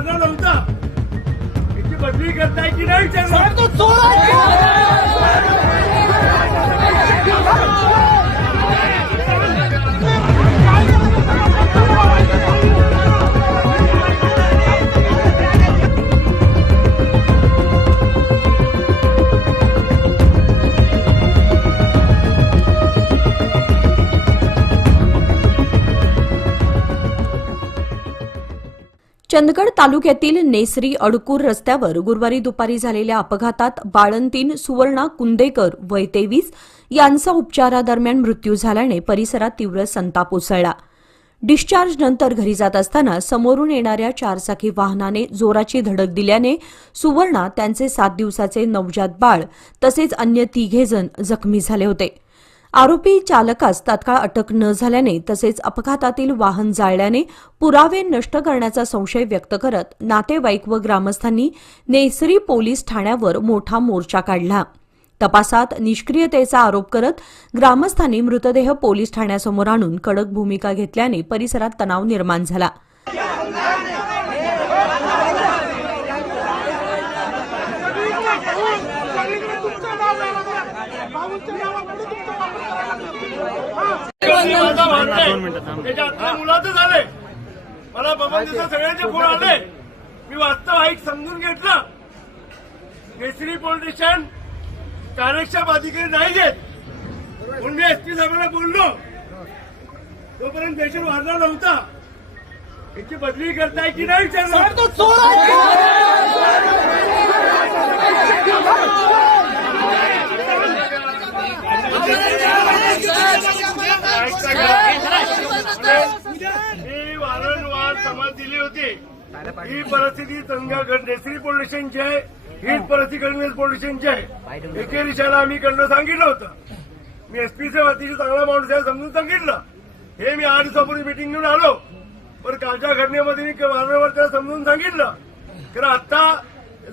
वारला नव्हता, याची बदली करताय की नाही विचारलं. चंदगड तालुक्यातील नेसरी अडकूर रस्त्यावर गुरुवारी दुपारी झालेल्या अपघातात बाळंतीण सुवर्णा कुंदेकर वय 23 यांचा उपचारादरम्यान मृत्यू झाल्याने परिसरात तीव्र संताप उसळला. डिस्चार्जनंतर घरी जात असताना समोरून येणाऱ्या चारचाकी वाहनाने जोराची धडक दिल्याने सुवर्णा, त्यांचे 7 दिवसाचे नवजात बाळ तसेच अन्य 3 जण जखमी झाले होते. आरोपी चालकास तात्काळ अटक न झाल्याने तसेच अपघातातील वाहन जाळल्याने पुरावे नष्ट करण्याचा संशय व्यक्त करत नातेवाईक व ग्रामस्थांनी नेसरी पोलीस ठाण्यावर मोठा मोर्चा काढला. तपासात निष्क्रियतेचा आरोप करत ग्रामस्थांनी मृतदेह पोलीस ठाण्यासमोर आणून कडक भूमिका घेतल्याने परिसरात तणाव निर्माण झाला. त्याच्या मुलाचं झालंय. मला बाबांचे सगळ्यांचे फोन आले. मी वास्तव ऐक समजून घेतलं. नेसरी पोलीस स्टेशन कार्यक्षम अधिकारी नाही देत म्हणून मी एसपी साहेबांना बोललो. तोपर्यंत पेशंट वारला नव्हता, याची बदली करताय की नाही विचारलं. मी वारंवार समज दिली होती. ही परिस्थिती चंदगड नेसरी पोलीस स्टेशनची आहे, हीच परिस्थिती कळमेज पोलीस स्टेशनची आहे. एके दिशेला आम्ही करणं सांगितलं होतं. मी एसपीचे अतिशय चांगला माणूस आहे समजून सांगितलं. हे मी 8 दिवसापूर्वी मिटिंग घेऊन आलो, पण कालच्या घटनेमध्ये मी वारंवार त्याला समजून सांगितलं. कारण आता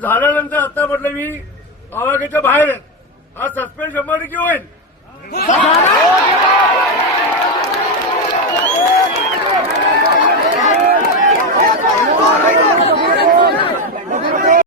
झाल्यानंतर आता म्हटलं मी आवाक्याच्या बाहेर आहेत. हा सस्पेंड 100% होईल.